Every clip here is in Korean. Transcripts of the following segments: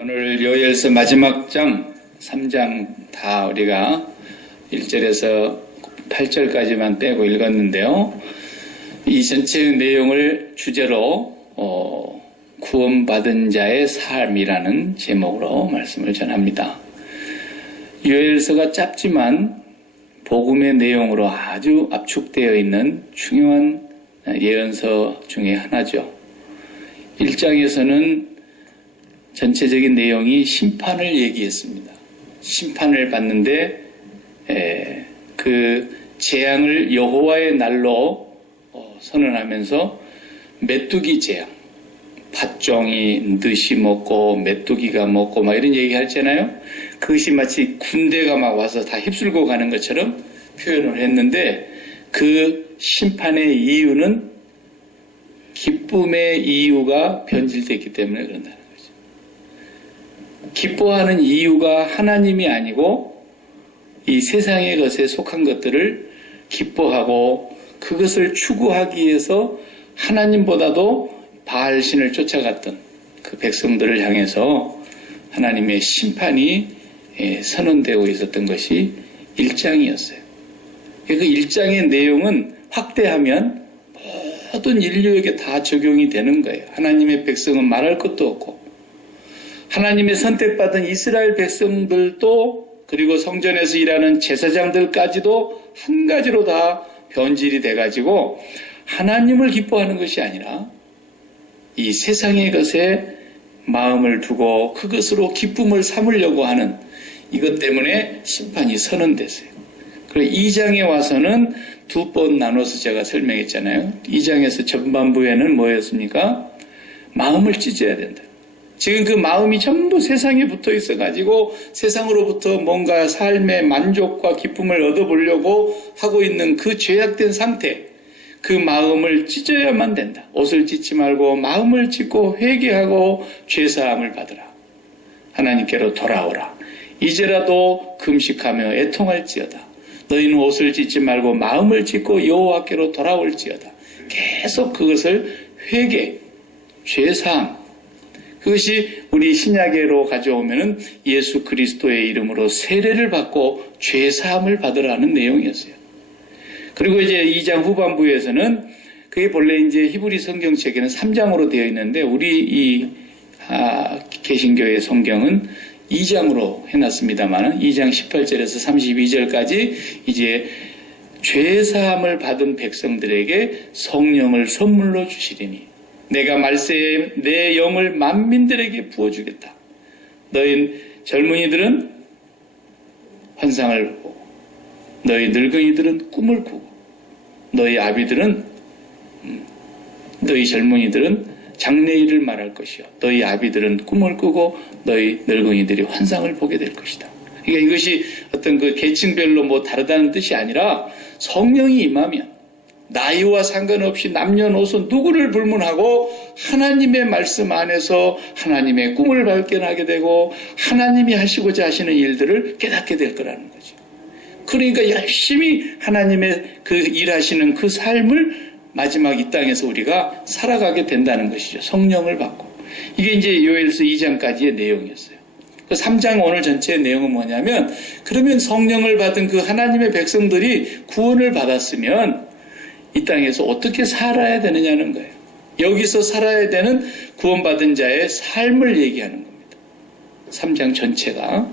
오늘 요엘서 마지막 장 3장 다 우리가 1절에서 8절까지만 빼고 읽었는데요. 이 전체 내용을 주제로 구원받은 자의 삶이라는 제목으로 말씀을 전합니다. 요엘서가 짧지만 복음의 내용으로 아주 압축되어 있는 중요한 예언서 중에 하나죠. 1장에서는 전체적인 내용이 심판을 얘기했습니다. 심판을 받는데 그 재앙을 여호와의 날로 선언하면서 메뚜기 재앙, 팥종이 늦이 먹고 메뚜기가 먹고 막 이런 얘기 하잖아요. 그것이 마치 군대가 막 와서 다 휩쓸고 가는 것처럼 표현을 했는데 그 심판의 이유는 기쁨의 이유가 변질됐기 때문에 그런다는 거죠. 기뻐하는 이유가 하나님이 아니고 이 세상의 것에 속한 것들을 기뻐하고 그것을 추구하기 위해서 하나님보다도 바알신을 쫓아갔던 그 백성들을 향해서 하나님의 심판이 선언되고 있었던 것이 1장이었어요. 그 1장의 내용은 확대하면 모든 인류에게 다 적용이 되는 거예요. 하나님의 백성은 말할 것도 없고 하나님의 선택받은 이스라엘 백성들도 그리고 성전에서 일하는 제사장들까지도 한 가지로 다 변질이 돼가지고 하나님을 기뻐하는 것이 아니라 이 세상의 것에 마음을 두고 그것으로 기쁨을 삼으려고 하는 이것 때문에 심판이 선언됐어요. 그리고 2장에 와서는 두 번 나눠서 제가 설명했잖아요. 2장에서 전반부에는 뭐였습니까? 마음을 찢어야 된다. 지금 그 마음이 전부 세상에 붙어 있어가지고 세상으로부터 뭔가 삶의 만족과 기쁨을 얻어보려고 하고 있는 그 죄악된 상태, 그 마음을 찢어야만 된다. 옷을 찢지 말고 마음을 찢고 회개하고 죄사함을 받으라. 하나님께로 돌아오라. 이제라도 금식하며 애통할지어다. 너희는 옷을 찢지 말고 마음을 찢고 여호와께로 돌아올지어다. 계속 그것을 회개, 죄사함, 그것이 우리 신약계로 가져오면은 예수 그리스도의 이름으로 세례를 받고 죄사함을 받으라는 내용이었어요. 그리고 이제 2장 후반부에서는 그게 본래 이제 히브리 성경책에는 3장으로 되어 있는데 우리 이 개신교의 성경은 2장으로 해놨습니다만 2장 18절에서 32절까지 이제 죄사함을 받은 백성들에게 성령을 선물로 주시리니 내가 말세에 내 영을 만민들에게 부어주겠다. 너희 젊은이들은 환상을 보고 너희 늙은이들은 꿈을 꾸고 너희 아비들은 너희 젊은이들은 장래일을 말할 것이요 너희 아비들은 꿈을 꾸고 너희 늙은이들이 환상을 보게 될 것이다. 그러니까 이것이 어떤 그 계층별로 뭐 다르다는 뜻이 아니라 성령이 임하면 나이와 상관없이 남녀노소 누구를 불문하고 하나님의 말씀 안에서 하나님의 꿈을 발견하게 되고 하나님이 하시고자 하시는 일들을 깨닫게 될 거라는 거죠. 그러니까 열심히 하나님의 그 일하시는 그 삶을 마지막 이 땅에서 우리가 살아가게 된다는 것이죠. 성령을 받고. 이게 이제 요엘서 2장까지의 내용이었어요. 그 3장 오늘 전체의 내용은 뭐냐면 그러면 성령을 받은 그 하나님의 백성들이 구원을 받았으면 이 땅에서 어떻게 살아야 되느냐는 거예요. 여기서 살아야 되는 구원받은 자의 삶을 얘기하는 겁니다. 3장 전체가.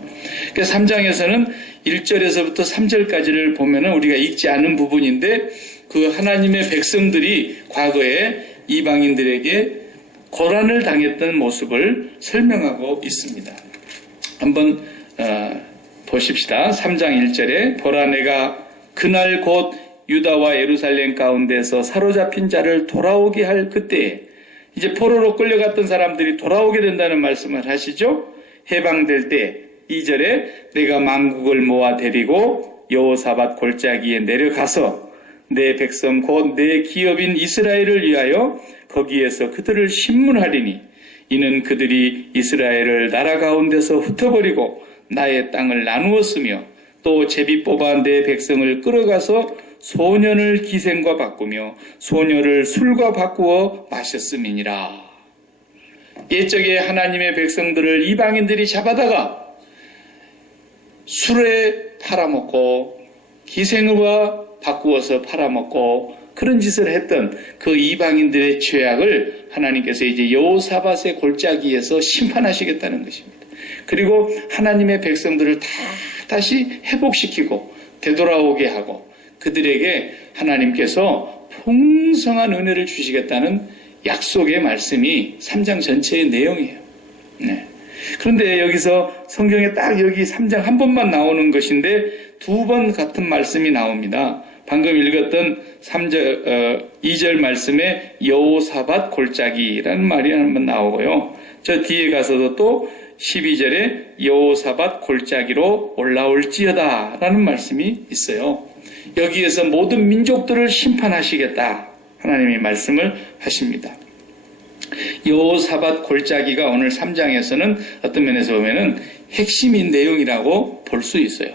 그러니까 3장에서는 1절에서부터 3절까지를 보면은 우리가 읽지 않은 부분인데 그 하나님의 백성들이 과거에 이방인들에게 고난을 당했던 모습을 설명하고 있습니다. 한번 보십시다. 3장 1절에 보라 내가 그날 곧 유다와 예루살렘 가운데서 사로잡힌 자를 돌아오게 할 그때에 이제 포로로 끌려갔던 사람들이 돌아오게 된다는 말씀을 하시죠. 해방될 때 2절에 내가 만국을 모아 데리고 여호사밧 골짜기에 내려가서 내 백성 곧 내 기업인 이스라엘을 위하여 거기에서 그들을 심문하리니 이는 그들이 이스라엘을 나라 가운데서 흩어버리고 나의 땅을 나누었으며 또 제비 뽑아 내 백성을 끌어가서 소년을 기생과 바꾸며 소녀를 술과 바꾸어 마셨음이니라. 옛적에 하나님의 백성들을 이방인들이 잡아다가 술에 팔아먹고 기생과 바꾸어서 팔아먹고 그런 짓을 했던 그 이방인들의 죄악을 하나님께서 이제 여호사밧의 골짜기에서 심판하시겠다는 것입니다. 그리고 하나님의 백성들을 다시 회복시키고 되돌아오게 하고 그들에게 하나님께서 풍성한 은혜를 주시겠다는 약속의 말씀이 3장 전체의 내용이에요. 네. 그런데 여기서 성경에 딱 여기 3장 한 번만 나오는 것인데 2번 같은 말씀이 나옵니다. 방금 읽었던 2절 말씀에 여호사밧 골짜기라는 말이 한번 나오고요. 저 뒤에 가서도 또 12절에 여호사밧 골짜기로 올라올지어다 라는 말씀이 있어요. 여기에서 모든 민족들을 심판하시겠다 하나님이 말씀을 하십니다. 여호사밧 골짜기가 오늘 3장에서는 어떤 면에서 보면은 핵심인 내용이라고 볼 수 있어요.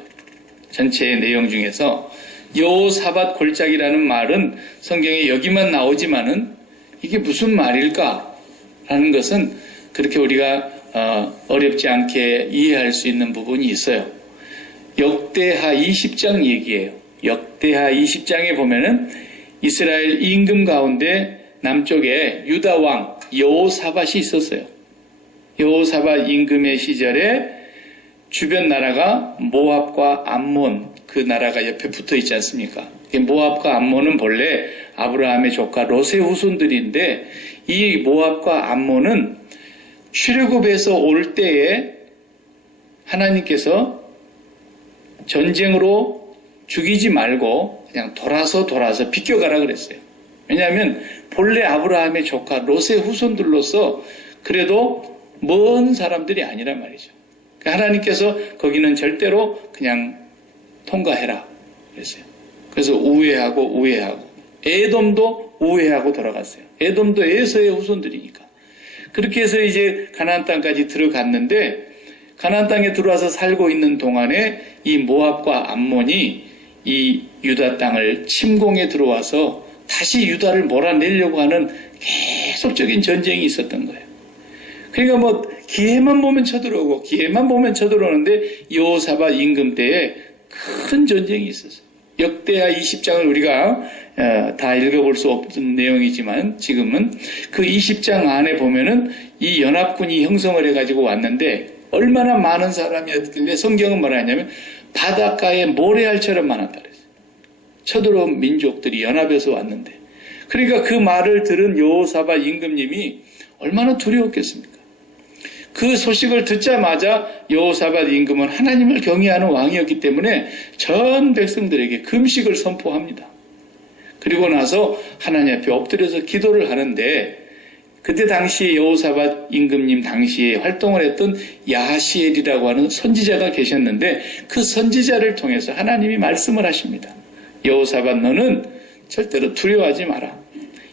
전체의 내용 중에서 여호사밧 골짜기라는 말은 성경에 여기만 나오지만은 이게 무슨 말일까라는 것은 그렇게 우리가 어렵지 않게 이해할 수 있는 부분이 있어요. 역대하 20장 얘기예요. 역대하 20장에 보면은 이스라엘 임금 가운데 남쪽에 유다 왕 여호사밧이 있었어요. 여호사밧 임금의 시절에 주변 나라가 모압과 암몬 그 나라가 옆에 붙어 있지 않습니까? 모압과 암몬은 본래 아브라함의 조카 롯의 후손들인데 이 모압과 암몬은 출애굽에서 올 때에 하나님께서 전쟁으로 죽이지 말고 그냥 돌아서 비껴가라 그랬어요. 왜냐하면 본래 아브라함의 조카 롯의 후손들로서 그래도 먼 사람들이 아니란 말이죠. 하나님께서 거기는 절대로 그냥 통과해라 그랬어요. 그래서 우회하고 에돔도 우회하고 돌아갔어요. 에돔도 에서의 후손들이니까. 그렇게 해서 이제 가나안 땅까지 들어갔는데 가나안 땅에 들어와서 살고 있는 동안에 이 모압과 암몬이 이 유다 땅을 침공해 들어와서 다시 유다를 몰아내려고 하는 계속적인 전쟁이 있었던 거예요. 그러니까 뭐 기회만 보면 쳐들어오는데 여호사밧 임금 때에 큰 전쟁이 있었어요. 역대하 20장을 우리가 다 읽어볼 수 없는 내용이지만 지금은 그 20장 안에 보면은 이 연합군이 형성을 해가지고 왔는데 얼마나 많은 사람이었길래 성경은 뭐라 하냐면 바닷가에 모래알처럼 많았다 그랬어요. 쳐들어온 민족들이 연합해서 왔는데 그러니까 그 말을 들은 여호사밧 임금님이 얼마나 두려웠겠습니까? 그 소식을 듣자마자 여호사밧 임금은 하나님을 경외하는 왕이었기 때문에 전 백성들에게 금식을 선포합니다. 그리고 나서 하나님 앞에 엎드려서 기도를 하는데 그때 당시에 여호사밧 임금님 당시에 활동을 했던 야하시엘이라고 하는 선지자가 계셨는데 그 선지자를 통해서 하나님이 말씀을 하십니다. 여호사밧 너는 절대로 두려워하지 마라.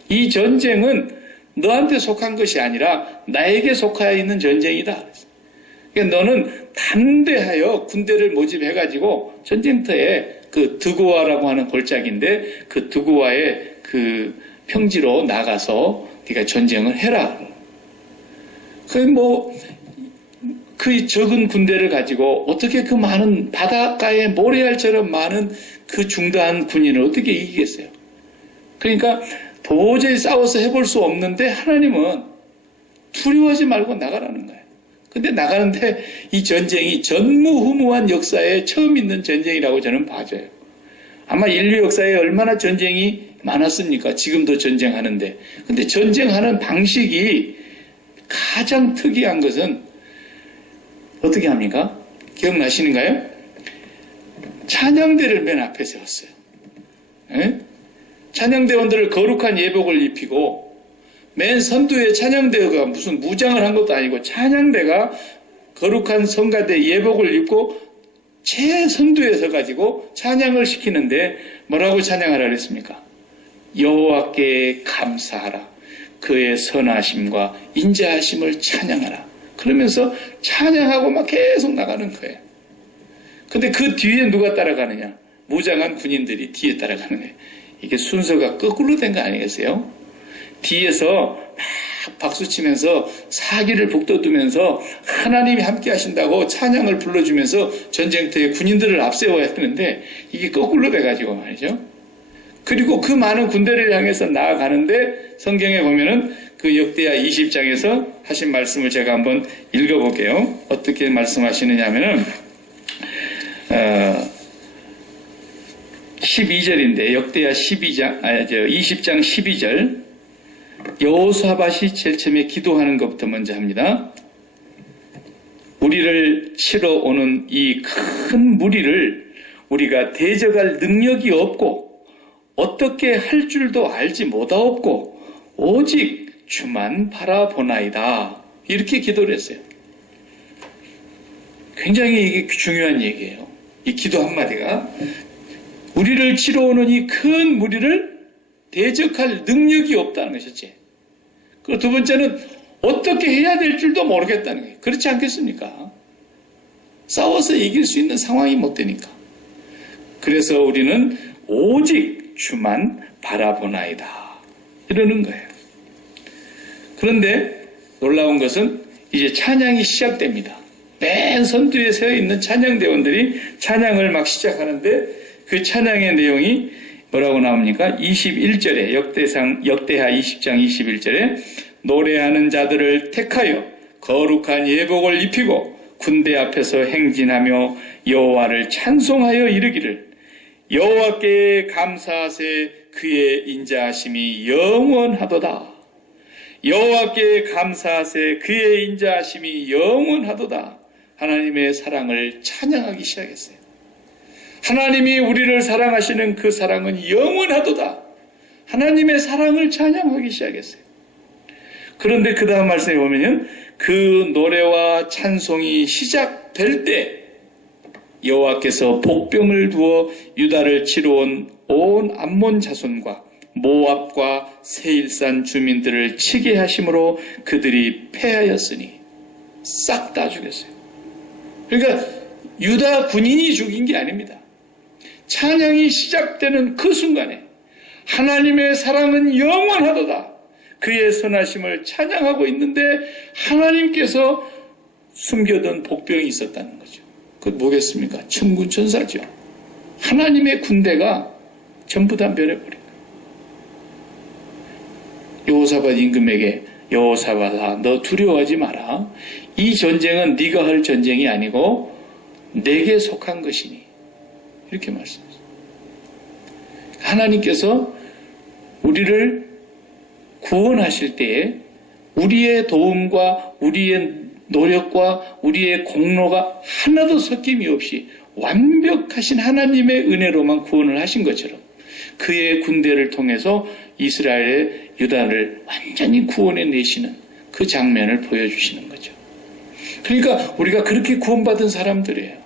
이 전쟁은 너한테 속한 것이 아니라 나에게 속하여 있는 전쟁이다. 그러니까 너는 담대하여 군대를 모집해가지고 전쟁터에 그 드고아라고 하는 골짜기인데 그 드고아의 그 평지로 나가서 네가 전쟁을 해라. 그 적은 군대를 가지고 어떻게 그 많은 바닷가에 모래알처럼 많은 그 중대한 군인을 어떻게 이기겠어요? 그러니까 도저히 싸워서 해볼 수 없는데 하나님은 두려워하지 말고 나가라는 거예요. 근데 나가는데 이 전쟁이 전무후무한 역사에 처음 있는 전쟁이라고 저는 봐줘요. 아마 인류 역사에 얼마나 전쟁이 많았습니까? 지금도 전쟁하는데. 근데 전쟁하는 방식이 가장 특이한 것은 어떻게 합니까? 기억나시는가요? 찬양대를 맨 앞에 세웠어요. 예? 찬양대원들을 거룩한 예복을 입히고 맨 선두에 찬양대가 무슨 무장을 한 것도 아니고 찬양대가 거룩한 성가대 예복을 입고 최선두에 서가지고 찬양을 시키는데 뭐라고 찬양하라 그랬습니까? 여호와께 감사하라. 그의 선하심과 인자하심을 찬양하라. 그러면서 찬양하고 막 계속 나가는 거예요. 근데 그 뒤에 누가 따라가느냐? 무장한 군인들이 뒤에 따라가는 거예요. 이게 순서가 거꾸로 된 거 아니겠어요? 뒤에서 막 박수치면서 사기를 북돋우면서 하나님이 함께 하신다고 찬양을 불러주면서 전쟁터에 군인들을 앞세워야 하는데 이게 거꾸로 돼가지고 말이죠. 그리고 그 많은 군대를 향해서 나아가는데 성경에 보면은 그 역대하 20장에서 하신 말씀을 제가 한번 읽어볼게요. 어떻게 말씀하시느냐 하면은 12절인데 역대하 20장 12절 여호사밧이 제일 처음에 기도하는 것부터 먼저 합니다. 우리를 치러 오는 이 큰 무리를 우리가 대적할 능력이 없고 어떻게 할 줄도 알지 못하옵고 오직 주만 바라보나이다. 이렇게 기도를 했어요. 굉장히 이게 중요한 얘기예요. 이 기도 한마디가 우리를 치러 오는 이 큰 무리를 대적할 능력이 없다는 것이지. 그리고 두 번째는 어떻게 해야 될 줄도 모르겠다는 거예요. 그렇지 않겠습니까? 싸워서 이길 수 있는 상황이 못 되니까. 그래서 우리는 오직 주만 바라보나이다. 이러는 거예요. 그런데 놀라운 것은 이제 찬양이 시작됩니다. 맨 선두에 세워 있는 찬양대원들이 찬양을 막 시작하는데 그 찬양의 내용이 뭐라고 나옵니까? 21절에 역대하 20장 21절에 노래하는 자들을 택하여 거룩한 예복을 입히고 군대 앞에서 행진하며 여호와를 찬송하여 이르기를 여호와께 감사하세 그의 인자하심이 영원하도다. 여호와께 감사하세 그의 인자하심이 영원하도다. 하나님의 사랑을 찬양하기 시작했어요. 하나님이 우리를 사랑하시는 그 사랑은 영원하도다. 하나님의 사랑을 찬양하기 시작했어요. 그런데 그 다음 말씀에 보면은 그 노래와 찬송이 시작될 때 여호와께서 복병을 두어 유다를 치러 온 암몬 자손과 모압과 세일산 주민들을 치게 하심으로 그들이 패하였으니 싹 다 죽였어요. 그러니까 유다 군인이 죽인 게 아닙니다. 찬양이 시작되는 그 순간에 하나님의 사랑은 영원하도다. 그의 선하심을 찬양하고 있는데 하나님께서 숨겨둔 복병이 있었다는 거죠. 그건 뭐겠습니까? 천군 천사죠. 하나님의 군대가 전부 다 멸해버린 거예요. 여호사밧 임금에게 여호사밧아 너 두려워하지 마라. 이 전쟁은 네가 할 전쟁이 아니고 내게 속한 것이니 이렇게 말씀하셨어요. 하나님께서 우리를 구원하실 때에 우리의 도움과 우리의 노력과 우리의 공로가 하나도 섞임이 없이 완벽하신 하나님의 은혜로만 구원을 하신 것처럼 그의 군대를 통해서 이스라엘의 유다를 완전히 구원해 내시는 그 장면을 보여주시는 거죠. 그러니까 우리가 그렇게 구원받은 사람들이에요.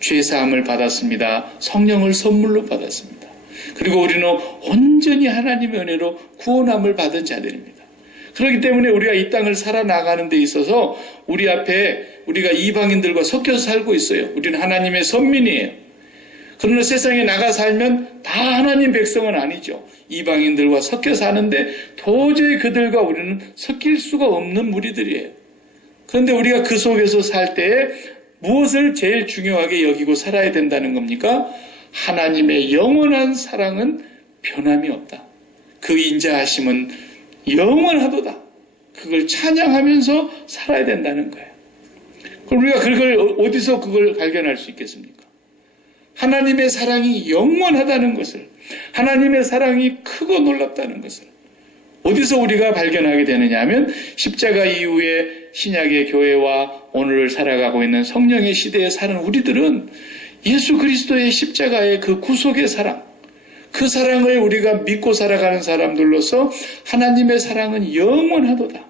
죄사함을 받았습니다. 성령을 선물로 받았습니다. 그리고 우리는 온전히 하나님의 은혜로 구원함을 받은 자들입니다. 그렇기 때문에 우리가 이 땅을 살아나가는 데 있어서 우리 앞에 우리가 이방인들과 섞여서 살고 있어요. 우리는 하나님의 선민이에요. 그러나 세상에 나가 살면 다 하나님 백성은 아니죠. 이방인들과 섞여 사는데 도저히 그들과 우리는 섞일 수가 없는 무리들이에요. 그런데 우리가 그 속에서 살 때에 무엇을 제일 중요하게 여기고 살아야 된다는 겁니까? 하나님의 영원한 사랑은 변함이 없다. 그 인자하심은 영원하도다. 그걸 찬양하면서 살아야 된다는 거예요. 그럼 우리가 그걸 어디서 그걸 발견할 수 있겠습니까? 하나님의 사랑이 영원하다는 것을, 하나님의 사랑이 크고 놀랍다는 것을 어디서 우리가 발견하게 되느냐 하면 십자가 이후에 신약의 교회와 오늘을 살아가고 있는 성령의 시대에 사는 우리들은 예수 그리스도의 십자가의 그 구속의 사랑, 그 사랑을 우리가 믿고 살아가는 사람들로서 하나님의 사랑은 영원하도다.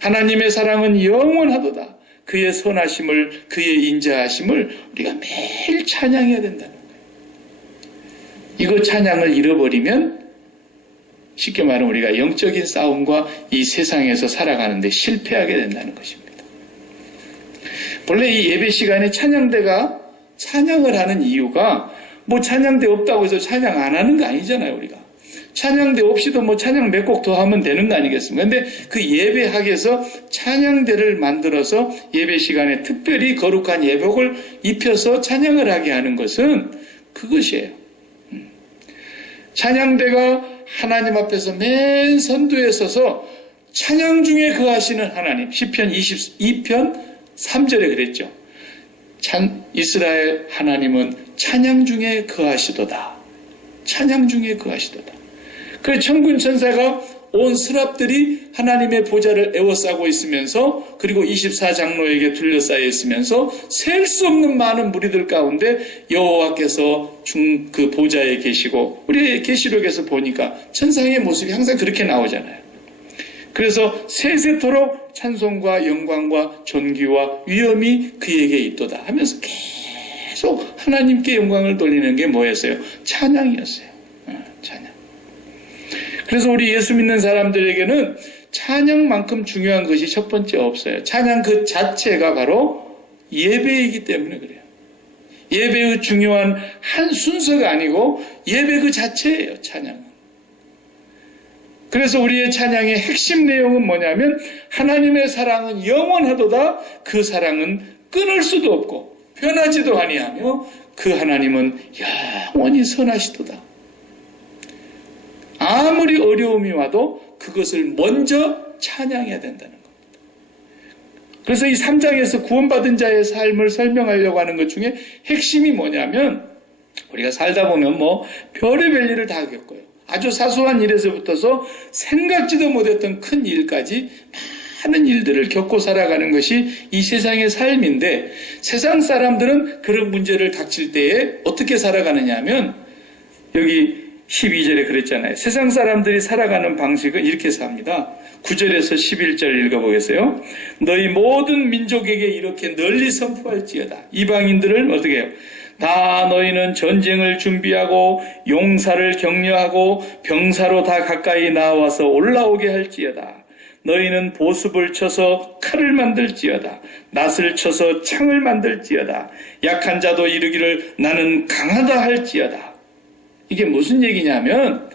하나님의 사랑은 영원하도다. 그의 선하심을, 그의 인자하심을 우리가 매일 찬양해야 된다는 거예요. 이거 찬양을 잃어버리면 쉽게 말하면 우리가 영적인 싸움과 이 세상에서 살아가는데 실패하게 된다는 것입니다. 원래 이 예배 시간에 찬양대가 찬양을 하는 이유가 뭐 찬양대 없다고 해서 찬양 안 하는 거 아니잖아요, 우리가. 찬양대 없이도 뭐 찬양 몇 곡 더 하면 되는 거 아니겠습니까? 근데 그 예배학에서 찬양대를 만들어서 예배 시간에 특별히 거룩한 예복을 입혀서 찬양을 하게 하는 것은 그것이에요. 찬양대가 하나님 앞에서 맨 선두에 서서 찬양 중에 거하시는 하나님. 시편 22편 3절에 그랬죠. 이스라엘 하나님은 찬양 중에 거하시도다. 찬양 중에 거하시도다. 그래서 천군 천사가 온 스랍들이 하나님의 보좌를 에워싸고 있으면서 그리고 24장로에게 둘러싸여 있으면서 셀 수 없는 많은 무리들 가운데 여호와께서 그 보좌에 계시고 우리 계시록에서 보니까 천상의 모습이 항상 그렇게 나오잖아요. 그래서 세세토록 찬송과 영광과 존귀와 위엄이 그에게 있도다 하면서 계속 하나님께 영광을 돌리는 게 뭐였어요? 찬양이었어요. 찬양. 그래서 우리 예수 믿는 사람들에게는 찬양만큼 중요한 것이 첫 번째 없어요. 찬양 그 자체가 바로 예배이기 때문에 그래요. 예배의 중요한 한 순서가 아니고 예배 그 자체예요. 찬양은. 그래서 우리의 찬양의 핵심 내용은 뭐냐면 하나님의 사랑은 영원하도다. 그 사랑은 끊을 수도 없고 변하지도 아니하며 그 하나님은 영원히 선하시도다. 아무리 어려움이 와도 그것을 먼저 찬양해야 된다는 겁니다. 그래서 이 3장에서 구원받은 자의 삶을 설명하려고 하는 것 중에 핵심이 뭐냐면 우리가 살다 보면 뭐 별의별 일을 다 겪어요. 아주 사소한 일에서부터서 생각지도 못했던 큰 일까지 많은 일들을 겪고 살아가는 것이 이 세상의 삶인데 세상 사람들은 그런 문제를 닥칠 때에 어떻게 살아가느냐 하면 여기 12절에 그랬잖아요. 세상 사람들이 살아가는 방식은 이렇게 삽니다. 9절에서 11절 읽어보겠어요. 너희 모든 민족에게 이렇게 널리 선포할지어다. 이방인들을 어떻게 해요? 다 너희는 전쟁을 준비하고 용사를 격려하고 병사로 다 가까이 나와서 올라오게 할지어다. 너희는 보습을 쳐서 칼을 만들지어다. 낫을 쳐서 창을 만들지어다. 약한 자도 이르기를 나는 강하다 할지어다. 이게 무슨 얘기냐면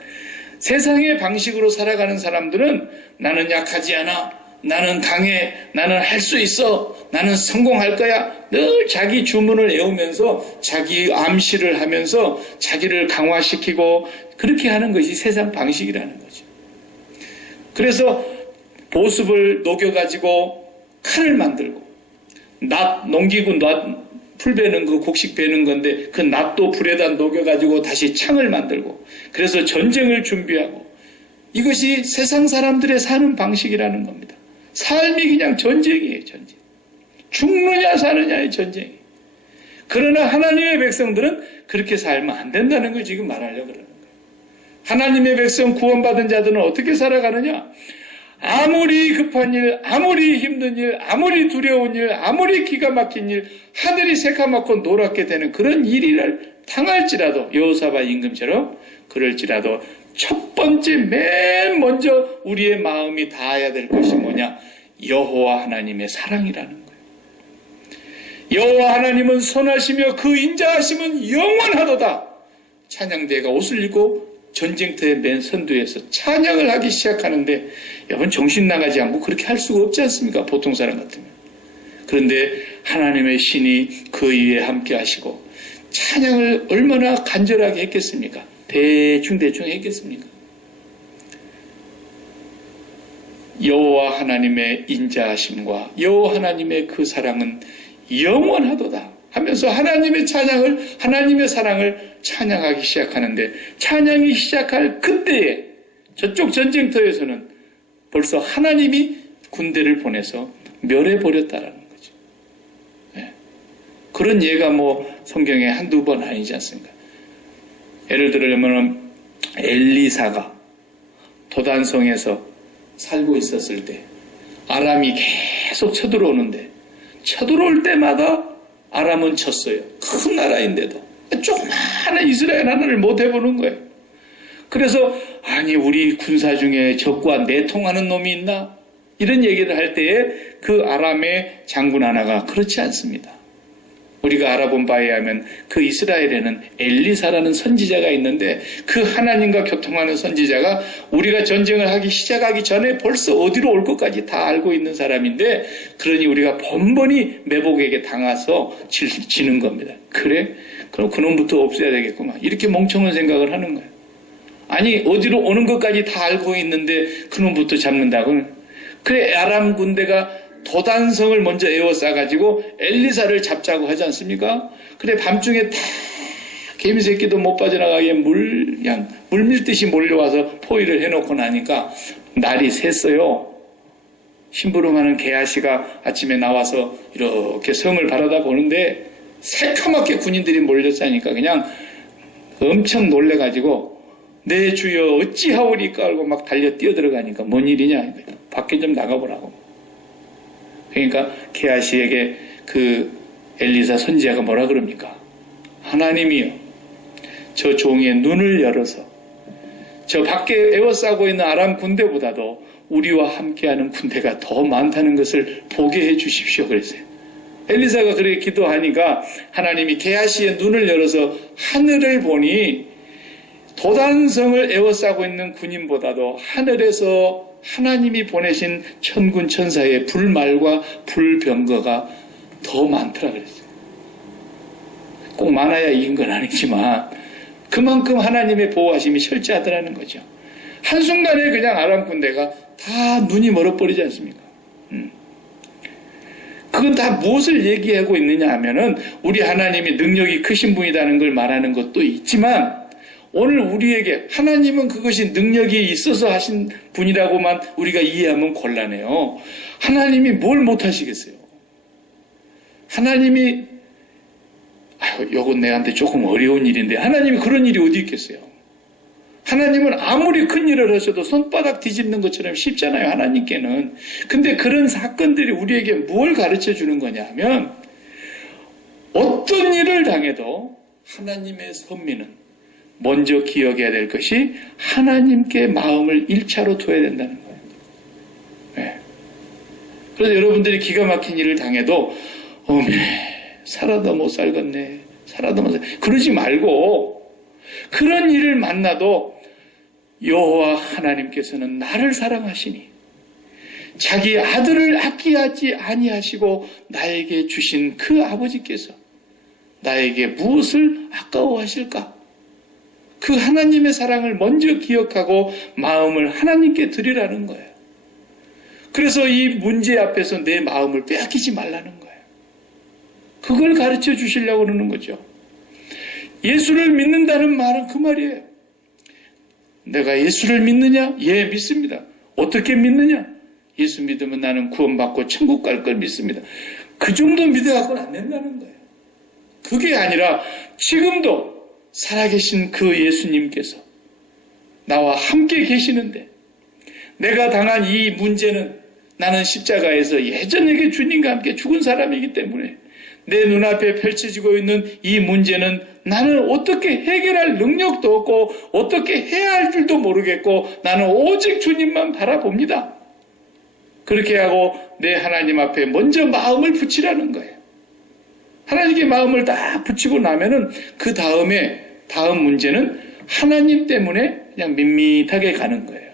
세상의 방식으로 살아가는 사람들은 나는 약하지 않아, 나는 강해, 나는 할 수 있어, 나는 성공할 거야. 늘 자기 주문을 외우면서 자기 암시를 하면서 자기를 강화시키고 그렇게 하는 것이 세상 방식이라는 거죠. 그래서 보습을 녹여가지고 칼을 만들고 농기구 풀 베는 거, 곡식 베는 건데 그 낫도 불에다 녹여가지고 다시 창을 만들고 그래서 전쟁을 준비하고 이것이 세상 사람들의 사는 방식이라는 겁니다. 삶이 그냥 전쟁이에요. 전쟁. 죽느냐 사느냐의 전쟁이에요. 그러나 하나님의 백성들은 그렇게 살면 안 된다는 걸 지금 말하려고 그러는 거예요. 하나님의 백성 구원받은 자들은 어떻게 살아가느냐? 아무리 급한 일, 아무리 힘든 일, 아무리 두려운 일, 아무리 기가 막힌 일, 하늘이 새까맣고 노랗게 되는 그런 일을 당할지라도 여호사밧 임금처럼 그럴지라도 첫 번째 맨 먼저 우리의 마음이 닿아야 될 것이 뭐냐? 여호와 하나님의 사랑이라는 거예요. 여호와 하나님은 선하시며 그 인자하심은 영원하도다. 찬양대가 옷을 입고 전쟁터의 맨 선두에서 찬양을 하기 시작하는데 여러분 정신 나가지 않고 그렇게 할 수가 없지 않습니까? 보통 사람 같으면. 그런데 하나님의 신이 그 위에 함께 하시고 찬양을 얼마나 간절하게 했겠습니까? 대충 했겠습니까? 여호와 하나님의 인자하심과 여호와 하나님의 그 사랑은 영원하도다 하면서 하나님의 사랑을 찬양하기 시작하는데 찬양이 시작할 그때에 저쪽 전쟁터에서는 벌써 하나님이 군대를 보내서 멸해버렸다라는 거죠. 네. 그런 예가 뭐 성경에 한두 번 아니지 않습니까? 예를 들면 엘리사가 도단성에서 살고 있었을 때 아람이 계속 쳐들어오는데 쳐들어올 때마다 아람은 쳤어요. 큰 나라인데도 조그마한 이스라엘 하나를 못 해보는 거예요. 그래서 아니 우리 군사 중에 적과 내통하는 놈이 있나? 이런 얘기를 할 때에 그 아람의 장군 하나가 그렇지 않습니다. 우리가 알아본 바에 의하면 그 이스라엘에는 엘리사라는 선지자가 있는데 그 하나님과 교통하는 선지자가 우리가 전쟁을 하기 시작하기 전에 벌써 어디로 올 것까지 다 알고 있는 사람인데, 그러니 우리가 번번이 매복에게 당해서 지는 겁니다. 그래? 그럼 그놈부터 없애야 되겠구만. 이렇게 멍청한 생각을 하는 거예요. 아니, 어디로 오는 것까지 다 알고 있는데 그놈부터 잡는다고. 그래, 아람 군대가 도단성을 먼저 에워싸가지고 엘리사를 잡자고 하지 않습니까? 그래, 밤중에 다 개미새끼도 못 빠져나가게 그냥 물밀듯이 몰려와서 포위를 해놓고 나니까 날이 샜어요. 심부름하는 게하시가 아침에 나와서 이렇게 성을 바라다 보는데 새카맣게 군인들이 몰렸으니까 그냥 엄청 놀래가지고 내 주여 어찌하오리까 하고 막 달려 뛰어들어가니까 뭔 일이냐, 밖에 좀 나가보라고. 그러니까 게하시에게 그 엘리사 선지자가 뭐라 그럽니까? 하나님이요, 저 종의 눈을 열어서 저 밖에 에워싸고 있는 아람 군대보다도 우리와 함께하는 군대가 더 많다는 것을 보게 해 주십시오 그랬어요. 엘리사가 그렇게 기도하니까 하나님이 게하시의 눈을 열어서 하늘을 보니 도단성을 에워싸고 있는 군인보다도 하늘에서 하나님이 보내신 천군 천사의 불말과 불병거가 더 많더라 그랬어요. 꼭 많아야 이긴 건 아니지만 그만큼 하나님의 보호하심이 철저하더라는 거죠. 한순간에 그냥 아람 군대가 다 눈이 멀어버리지 않습니까? 그건 다 무엇을 얘기하고 있느냐 하면은 우리 하나님이 능력이 크신 분이라는 걸 말하는 것도 있지만, 오늘 우리에게 하나님은 그것이 능력이 있어서 하신 분이라고만 우리가 이해하면 곤란해요. 하나님이 뭘 못하시겠어요? 하나님이 요건 내한테 조금 어려운 일인데 하나님이 그런 일이 어디 있겠어요? 하나님은 아무리 큰 일을 하셔도 손바닥 뒤집는 것처럼 쉽잖아요, 하나님께는. 근데 그런 사건들이 우리에게 뭘 가르쳐 주는 거냐 하면, 어떤 일을 당해도 하나님의 선민은 먼저 기억해야 될 것이 하나님께 마음을 1차로 둬야 된다는 거예요. 네. 그래서 여러분들이 기가 막힌 일을 당해도 살아도 못 살겠네, 살아도 못 살겠네, 그러지 말고, 그런 일을 만나도 여호와 하나님께서는 나를 사랑하시니 자기 아들을 아끼하지 아니하시고 나에게 주신 그 아버지께서 나에게 무엇을 아까워하실까? 그 하나님의 사랑을 먼저 기억하고 마음을 하나님께 드리라는 거예요. 그래서 이 문제 앞에서 내 마음을 빼앗기지 말라는 거예요. 그걸 가르쳐 주시려고 그러는 거죠. 예수를 믿는다는 말은 그 말이에요. 내가 예수를 믿느냐? 예, 믿습니다. 어떻게 믿느냐? 예수 믿으면 나는 구원받고 천국 갈 걸 믿습니다. 그 정도 믿어갖고는 안 된다는 거예요. 그게 아니라 지금도 살아계신 그 예수님께서 나와 함께 계시는데, 내가 당한 이 문제는 나는 십자가에서 예전에 주님과 함께 죽은 사람이기 때문에 내 눈앞에 펼쳐지고 있는 이 문제는 나는 어떻게 해결할 능력도 없고 어떻게 해야 할 줄도 모르겠고 나는 오직 주님만 바라봅니다. 그렇게 하고 내 하나님 앞에 먼저 마음을 붙이라는 거예요. 하나님께 마음을 딱 붙이고 나면은 그 다음 문제는 하나님 때문에 그냥 밋밋하게 가는 거예요.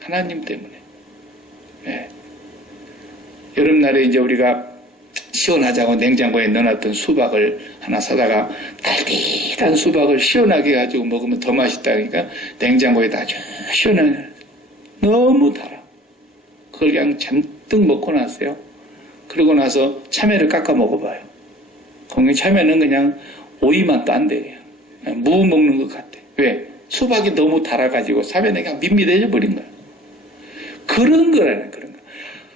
하나님 때문에. 네. 여름날에 이제 우리가 시원하자고 냉장고에 넣어놨던 수박을 하나 사다가 달깃한 수박을 시원하게 해가지고 먹으면 더 맛있다니까 냉장고에다 아주 시원하게, 너무 달아. 그걸 그냥 잔뜩 먹고 났어요. 그러고 나서 참외를 깎아 먹어봐요. 거기 참외는 그냥 오이만 딴데 무 먹는 것 같아. 왜? 수박이 너무 달아가지고 참외는 그냥 밋밋해져 버린 거야. 그런 거라는 그런 거.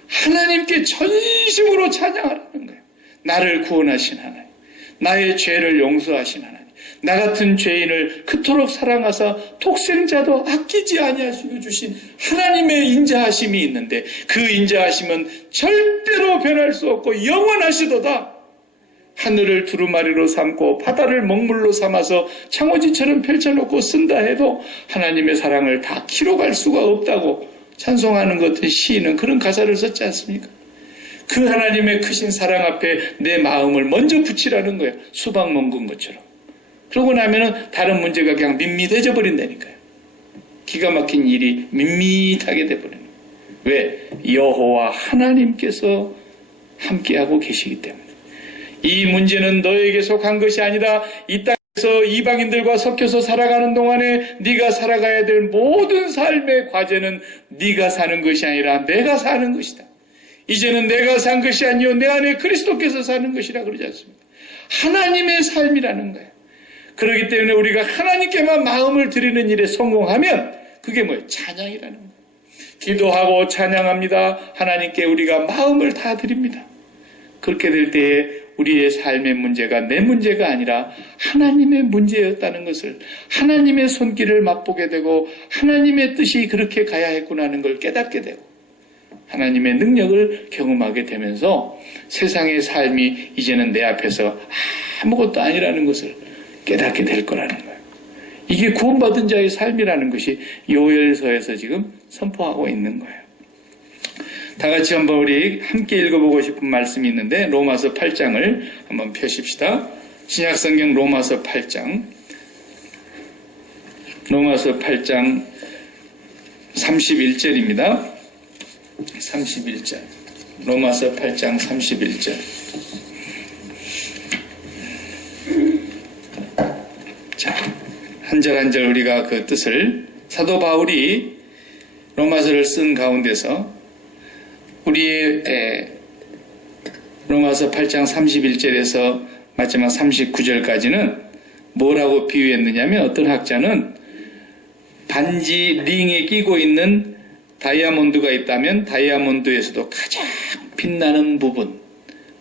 하나님께 전심으로 찬양하라는 거예요. 나를 구원하신 하나님, 나의 죄를 용서하신 하나님, 나 같은 죄인을 그토록 사랑하사 독생자도 아끼지 아니하시고 주신 하나님의 인자하심이 있는데, 그 인자하심은 절대로 변할 수 없고 영원하시도다. 하늘을 두루마리로 삼고 바다를 먹물로 삼아서 창호지처럼 펼쳐놓고 쓴다 해도 하나님의 사랑을 다 기록할 수가 없다고 찬송하는 것 같은 시인은 그런 가사를 썼지 않습니까? 그 하나님의 크신 사랑 앞에 내 마음을 먼저 붙이라는 거예요. 수박 먹은 것처럼. 그러고 나면은 다른 문제가 그냥 밋밋해져 버린다니까요. 기가 막힌 일이 밋밋하게 돼버리는 거예요. 왜? 여호와 하나님께서 함께하고 계시기 때문에. 이 문제는 너에게 속한 것이 아니라 이 땅에서 이방인들과 섞여서 살아가는 동안에 네가 살아가야 될 모든 삶의 과제는 네가 사는 것이 아니라 내가 사는 것이다. 이제는 내가 산 것이 아니요 내 안에 그리스도께서 사는 것이라 그러지 않습니까? 하나님의 삶이라는 거예요. 그렇기 때문에 우리가 하나님께만 마음을 드리는 일에 성공하면 그게 뭐예요? 찬양이라는 거예요. 기도하고 찬양합니다. 하나님께 우리가 마음을 다 드립니다. 그렇게 될 때에 우리의 삶의 문제가 내 문제가 아니라 하나님의 문제였다는 것을, 하나님의 손길을 맛보게 되고 하나님의 뜻이 그렇게 가야 했구나 하는 걸 깨닫게 되고 하나님의 능력을 경험하게 되면서 세상의 삶이 이제는 내 앞에서 아무것도 아니라는 것을 깨닫게 될 거라는 거예요. 이게 구원받은 자의 삶이라는 것이 요엘서에서 지금 선포하고 있는 거예요. 다 같이 한번 우리 함께 읽어보고 싶은 말씀이 있는데 로마서 8장을 한번 펴십시다. 신약성경 로마서 8장 31절입니다. 31절. 로마서 8장 31절. 자, 한 절 한 절 우리가 그 뜻을 사도 바울이 로마서를 쓴 가운데서 우리의 로마서 8장 31절에서 마지막 39절까지는 뭐라고 비유했느냐면 어떤 학자는 반지 링에 끼고 있는 다이아몬드가 있다면 다이아몬드에서도 가장 빛나는 부분,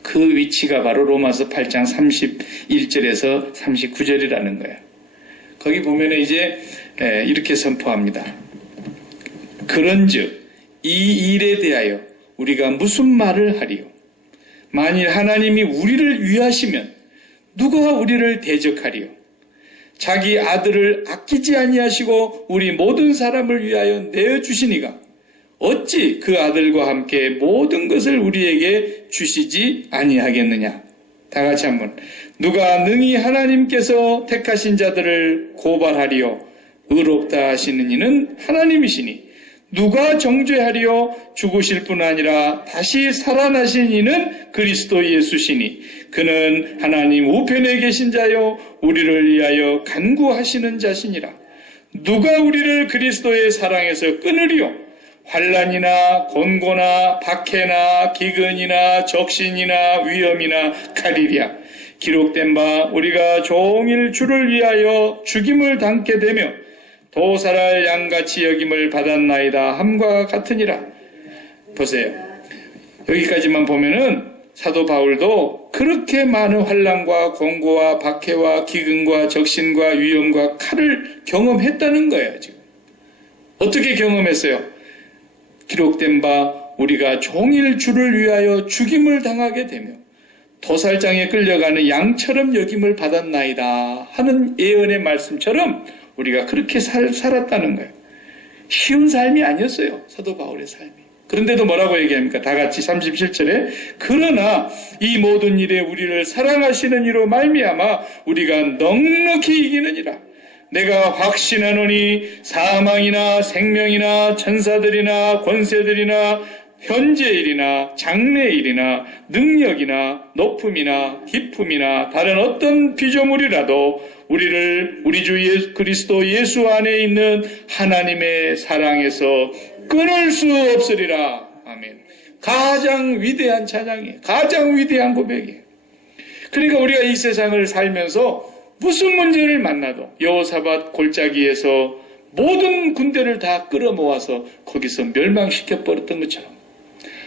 그 위치가 바로 로마서 8장 31절에서 39절이라는 거예요. 거기 보면 이제 이렇게 선포합니다. 그런즉 이 일에 대하여 우리가 무슨 말을 하리요? 만일 하나님이 우리를 위하시면 누가 우리를 대적하리요? 자기 아들을 아끼지 아니하시고 우리 모든 사람을 위하여 내어주시니가 어찌 그 아들과 함께 모든 것을 우리에게 주시지 아니하겠느냐? 다 같이 한번. 누가 능히 하나님께서 택하신 자들을 고발하리요? 의롭다 하시는 이는 하나님이시니 누가 정죄하리요? 죽으실 뿐 아니라 다시 살아나신 이는 그리스도 예수시니 그는 하나님 우편에 계신 자요 우리를 위하여 간구하시는 자시니라. 누가 우리를 그리스도의 사랑에서 끊으리요? 환난이나 곤고나 박해나 기근이나 적신이나 위험이나 칼이랴. 기록된 바 우리가 종일 주를 위하여 죽임을 당게 되며 도살할 양같이 여김을 받았나이다 함과 같으니라. 보세요. 여기까지만 보면은 사도 바울도 그렇게 많은 환난과 공고와 박해와 기근과 적신과 위험과 칼을 경험했다는 거예요. 지금 어떻게 경험했어요? 기록된 바 우리가 종일 주를 위하여 죽임을 당하게 되며 도살장에 끌려가는 양처럼 여김을 받았나이다 하는 예언의 말씀처럼 우리가 그렇게 살았다는 거예요. 쉬운 삶이 아니었어요. 사도 바울의 삶이. 그런데도 뭐라고 얘기합니까? 다 같이 37절에 그러나 이 모든 일에 우리를 사랑하시는 이로 말미암아 우리가 넉넉히 이기느니라. 내가 확신하노니 사망이나 생명이나 천사들이나 권세들이나 현재일이나 장래일이나 능력이나 높음이나 깊음이나 다른 어떤 피조물이라도 우리를 우리 주 예수 그리스도 예수 안에 있는 하나님의 사랑에서 끊을 수 없으리라. 아멘. 가장 위대한 찬양이에요. 가장 위대한 고백이에요. 그러니까 우리가 이 세상을 살면서 무슨 문제를 만나도 여호사밧 골짜기에서 모든 군대를 다 끌어모아서 거기서 멸망시켜버렸던 것처럼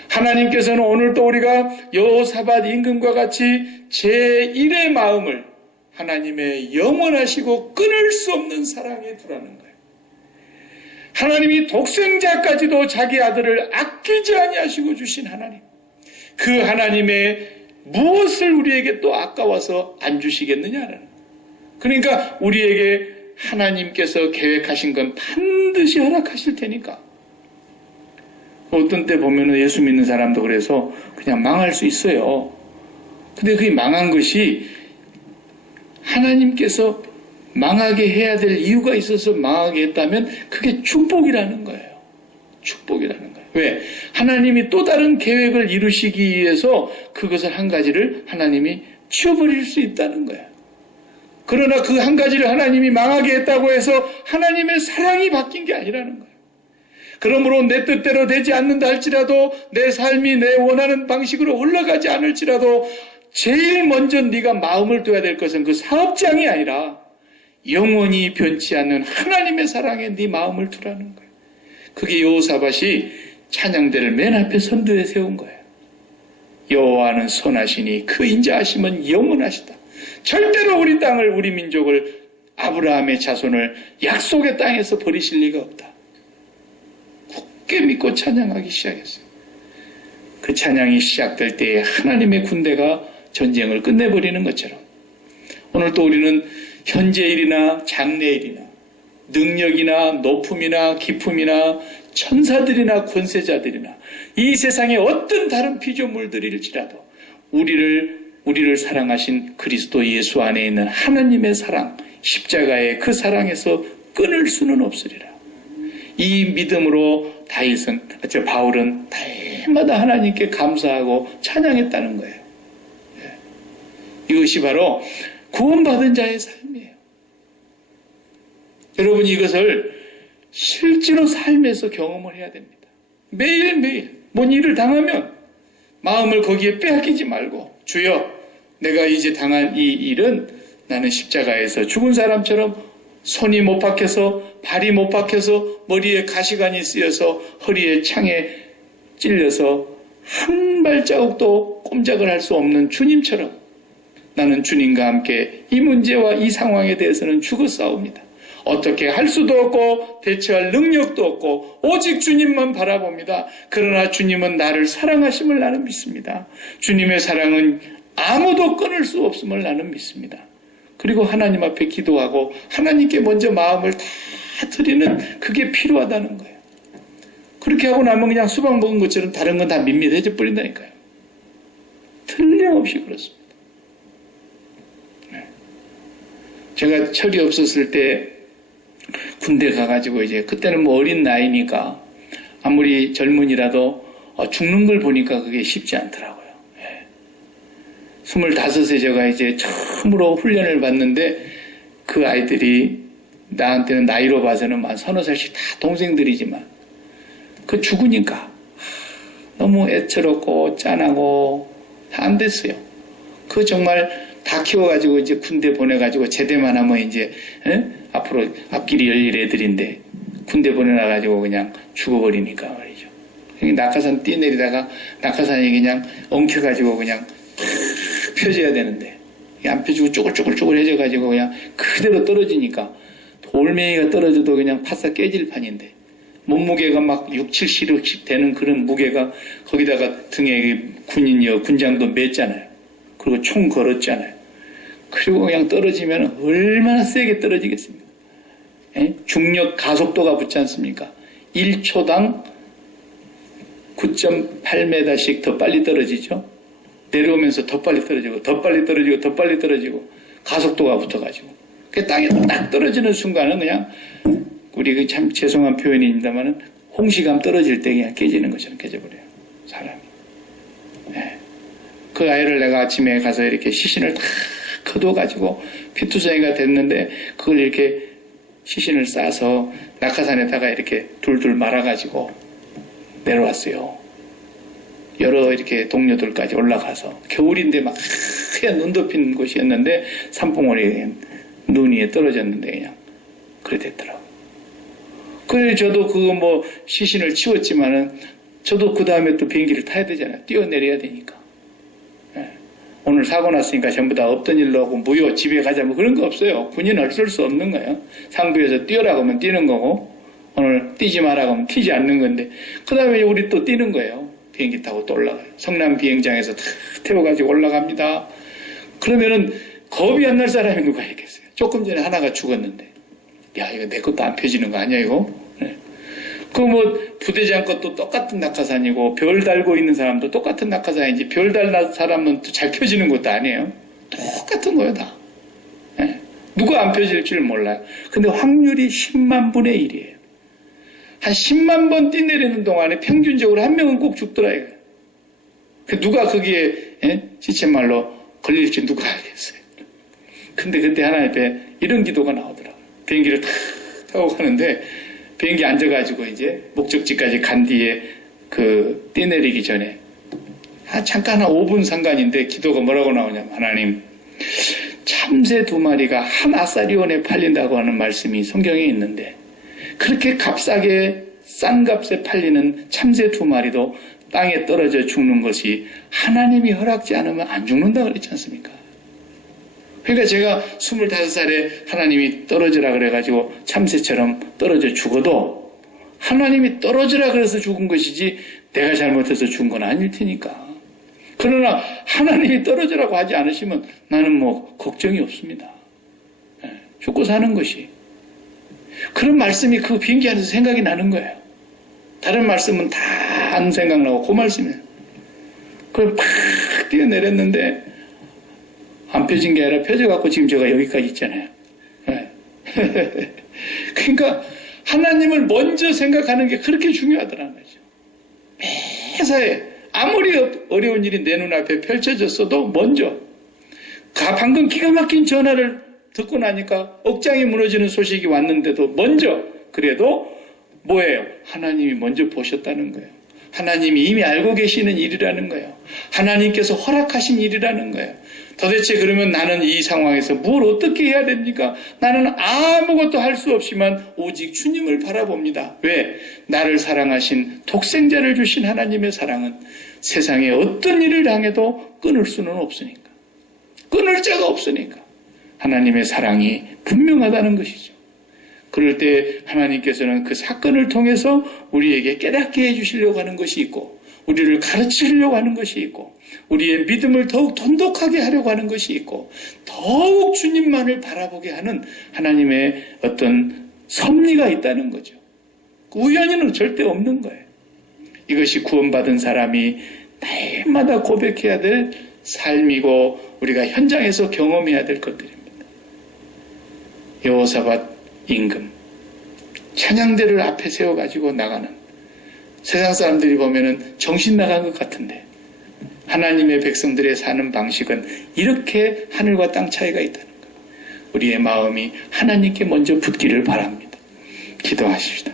하나님께서는 오늘 또 우리가 여호사밧 임금과 같이 제1의 마음을 하나님의 영원하시고 끊을 수 없는 사랑에 두라는 거예요. 하나님이 독생자까지도 자기 아들을 아끼지 아니하시고 주신 하나님. 그 하나님의 무엇을 우리에게 또 아까워서 안 주시겠느냐라는 거예요. 그러니까 우리에게 하나님께서 계획하신 건 반드시 허락하실 테니까 어떤 때 보면은 예수 믿는 사람도 그래서 그냥 망할 수 있어요. 근데 그게 망한 것이 하나님께서 망하게 해야 될 이유가 있어서 망하게 했다면 그게 축복이라는 거예요. 축복이라는 거예요. 왜? 하나님이 또 다른 계획을 이루시기 위해서 그것을 한 가지를 하나님이 치워버릴 수 있다는 거예요. 그러나 그 한 가지를 하나님이 망하게 했다고 해서 하나님의 사랑이 바뀐 게 아니라는 거예요. 그러므로 내 뜻대로 되지 않는다 할지라도 내 삶이 내 원하는 방식으로 올라가지 않을지라도 제일 먼저 네가 마음을 둬야 될 것은 그 사업장이 아니라 영원히 변치 않는 하나님의 사랑에 네 마음을 두라는 거예요. 그게 여호사밧이 찬양대를 맨 앞에 선두에 세운 거예요. 여호와는 선하시니 그 인자하심은 영원하시다. 절대로 우리 땅을, 우리 민족을, 아브라함의 자손을 약속의 땅에서 버리실 리가 없다. 굳게 믿고 찬양하기 시작했어요. 그 찬양이 시작될 때에 하나님의 군대가 전쟁을 끝내버리는 것처럼 오늘 또 우리는 현재일이나 장래일이나 능력이나 높음이나 기품이나 천사들이나 권세자들이나 이 세상의 어떤 다른 피조물들일지라도 우리를 사랑하신 그리스도 예수 안에 있는 하나님의 사랑, 십자가의 그 사랑에서 끊을 수는 없으리라. 이 믿음으로 바울은 달마다 하나님께 감사하고 찬양했다는 거예요. 이것이 바로 구원받은 자의 삶이에요. 여러분 이것을 실제로 삶에서 경험을 해야 됩니다. 매일매일 뭔 일을 당하면 마음을 거기에 빼앗기지 말고 주여 내가 이제 당한 이 일은 나는 십자가에서 죽은 사람처럼 손이 못 박혀서 발이 못 박혀서 머리에 가시관이 쓰여서 허리에 창에 찔려서 한 발자국도 꼼짝을 할 수 없는 주님처럼 나는 주님과 함께 이 문제와 이 상황에 대해서는 죽어싸웁니다. 어떻게 할 수도 없고 대처할 능력도 없고 오직 주님만 바라봅니다. 그러나 주님은 나를 사랑하심을 나는 믿습니다. 주님의 사랑은 아무도 끊을 수 없음을 나는 믿습니다. 그리고 하나님 앞에 기도하고 하나님께 먼저 마음을 다 드리는 그게 필요하다는 거예요. 그렇게 하고 나면 그냥 수박 먹은 것처럼 다른 건 다 밋밋해져 버린다니까요. 틀림없이 그렇습니다. 제가 철이 없었을 때 군대 가가지고 이제 그때는 뭐 어린 나이니까 아무리 젊은이라도 죽는 걸 보니까 그게 쉽지 않더라고요. 25세 제가 이제 처음으로 훈련을 받는데 그 아이들이 나한테는 나이로 봐서는 한 서너 살씩 다 동생들이지만 그 죽으니까 너무 애처롭고 짠하고 다 안 됐어요. 그 정말 다 키워가지고 이제 군대 보내가지고 제대만 하면 이제 앞으로 앞길이 열릴 애들인데 군대 보내놔가지고 그냥 죽어버리니까 말이죠. 낙하산 뛰내리다가 낙하산이 그냥 엉켜가지고 그냥 펴져야 되는데 안 펴지고 쪼글쪼글해져가지고 그냥 그대로 떨어지니까 돌멩이가 떨어져도 그냥 파싹 깨질 판인데 몸무게가 막 6, 70씩 되는 그런 무게가 거기다가 등에 군장도 맸잖아요. 그리고 총 걸었잖아요. 그리고 그냥 떨어지면 얼마나 세게 떨어지겠습니까? 중력 가속도가 붙지 않습니까? 1초당 9.8m씩 더 빨리 떨어지죠. 내려오면서 더 빨리 떨어지고 더 빨리 떨어지고 더 빨리 떨어지고 가속도가 붙어가지고 그 땅에 딱 떨어지는 순간은 그냥 우리 참 죄송한 표현입니다만은 홍시감 떨어질 때 그냥 깨지는 것처럼 깨져버려요. 사람이. 그 아이를 내가 아침에 가서 이렇게 시신을 다 거둬가지고 피투성이가 됐는데 그걸 이렇게 시신을 싸서 낙하산에다가 이렇게 둘둘 말아가지고 내려왔어요. 여러 이렇게 동료들까지 올라가서 겨울인데 막 하얀 눈 덮인 곳이었는데 산봉우리 눈 위에 떨어졌는데 그냥 그래 됐더라고요. 그래 저도 그거 뭐 시신을 치웠지만은 저도 그 다음에 또 비행기를 타야 되잖아요. 뛰어내려야 되니까. 오늘 사고 났으니까 전부 다 없던 일로 하고 무효 집에 가자 뭐 그런 거 없어요. 군인은 어쩔 수 없는 거예요. 상부에서 뛰어라고 하면 뛰는 거고 오늘 뛰지 마라고 하면 뛰지 않는 건데 그 다음에 우리 또 뛰는 거예요. 비행기 타고 또 올라가요. 성남 비행장에서 다 태워가지고 올라갑니다. 그러면은 겁이 안 날 사람이 누가 있겠어요. 조금 전에 하나가 죽었는데 야 이거 내 것도 안 펴지는 거 아니야 이거? 네. 그 뭐 부대장 것도 똑같은 낙하산이고 별 달고 있는 사람도 똑같은 낙하산이지 별 달는 사람은 또 잘 펴지는 것도 아니에요. 똑같은 거예요 다. 예. 누가 안 펴질 줄 몰라요. 근데 확률이 10만 분의 1이에요. 한 10만 번 뛰내리는 동안에 평균적으로 한 명은 꼭 죽더라 이거예요. 누가 거기에 지체말로 걸릴지 누가 알겠어요. 근데 그때 하나님 앞에 이런 기도가 나오더라고요. 비행기를 탁 타고 가는데 비행기 앉아가지고 이제 목적지까지 간 뒤에 그 뛰내리기 전에 잠깐 한 5분 상관인데 기도가 뭐라고 나오냐면 하나님 참새 2마리가 한 아사리온에 팔린다고 하는 말씀이 성경에 있는데 그렇게 값싸게 싼 값에 팔리는 참새 2마리도 땅에 떨어져 죽는 것이 하나님이 허락지 않으면 안 죽는다 그랬지 않습니까? 그러니까 제가 25살에 하나님이 떨어지라 그래가지고 참새처럼 떨어져 죽어도 하나님이 떨어지라 그래서 죽은 것이지 내가 잘못해서 죽은 건 아닐 테니까. 그러나 하나님이 떨어지라고 하지 않으시면 나는 뭐 걱정이 없습니다. 죽고 사는 것이. 그런 말씀이 그 비행기 안에서 생각이 나는 거예요. 다른 말씀은 다 안 생각나고 그 말씀이에요. 그걸 팍 뛰어내렸는데 안 펴진 게 아니라 펴져갖고 지금 제가 여기까지 있잖아요. 그러니까 하나님을 먼저 생각하는 게 그렇게 중요하더라는 거죠. 매사에 아무리 어려운 일이 내 눈앞에 펼쳐졌어도 먼저 방금 기가 막힌 전화를 듣고 나니까 억장이 무너지는 소식이 왔는데도 먼저 그래도 뭐예요? 하나님이 먼저 보셨다는 거예요. 하나님이 이미 알고 계시는 일이라는 거예요. 하나님께서 허락하신 일이라는 거예요. 도대체 그러면 나는 이 상황에서 뭘 어떻게 해야 됩니까? 나는 아무것도 할 수 없지만 오직 주님을 바라봅니다. 왜? 나를 사랑하신 독생자를 주신 하나님의 사랑은 세상에 어떤 일을 당해도 끊을 수는 없으니까. 끊을 자가 없으니까. 하나님의 사랑이 분명하다는 것이죠. 그럴 때 하나님께서는 그 사건을 통해서 우리에게 깨닫게 해주시려고 하는 것이 있고 우리를 가르치려고 하는 것이 있고 우리의 믿음을 더욱 돈독하게 하려고 하는 것이 있고 더욱 주님만을 바라보게 하는 하나님의 어떤 섭리가 있다는 거죠. 우연히는 절대 없는 거예요. 이것이 구원받은 사람이 날마다 고백해야 될 삶이고 우리가 현장에서 경험해야 될 것들입니다. 여호사밧 임금 찬양대를 앞에 세워가지고 나가는 세상 사람들이 보면은 정신 나간 것 같은데 하나님의 백성들의 사는 방식은 이렇게 하늘과 땅 차이가 있다는 거예요. 우리의 마음이 하나님께 먼저 붙기를 바랍니다. 기도하십시다.